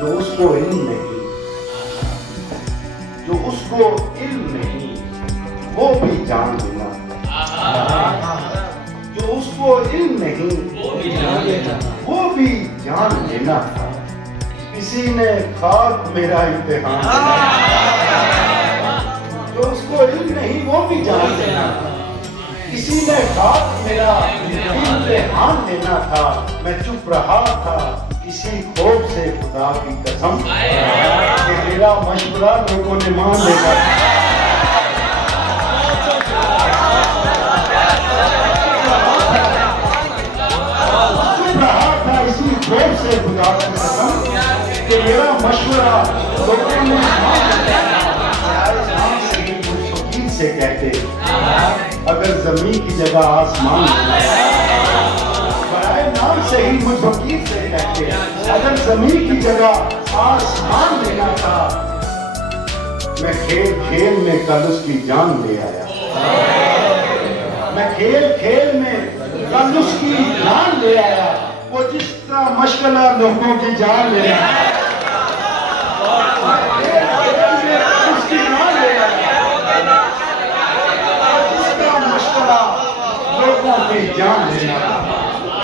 जो उसको इल्म नहीं, जो उसको इल्म नहीं वो भी जान लेना, जो उसको इल्म नहीं वो भी जान लेना था। किसी ने खाक मेरा इम्तिहान लेना, जो उसको इल्म नहीं वो भी जान लेना था। किसी ने खाक मेरा इम्तिहान लेना था, मैं चुप रहा था इसी खौफ से खुदा की कसम कि मेरा मशवरा लोगों ने मान लिया। चुप रहा था इसी खौफ से खुदा की कसम कि मेरा मशवरा लोगों ने मान लिया। फकीर से कहते अगर जमीन की जगह आसमान, बराए नाम से ही मुझ फकीर से कहते अगर जमीन की जगह आसमान लेना था, मैं खेल खेल में कल उसकी जान ले आया। मैं खेल खेल में कल उसकी जान ले आया, वो जिस तरह मशगला लोगों की जान ले आया।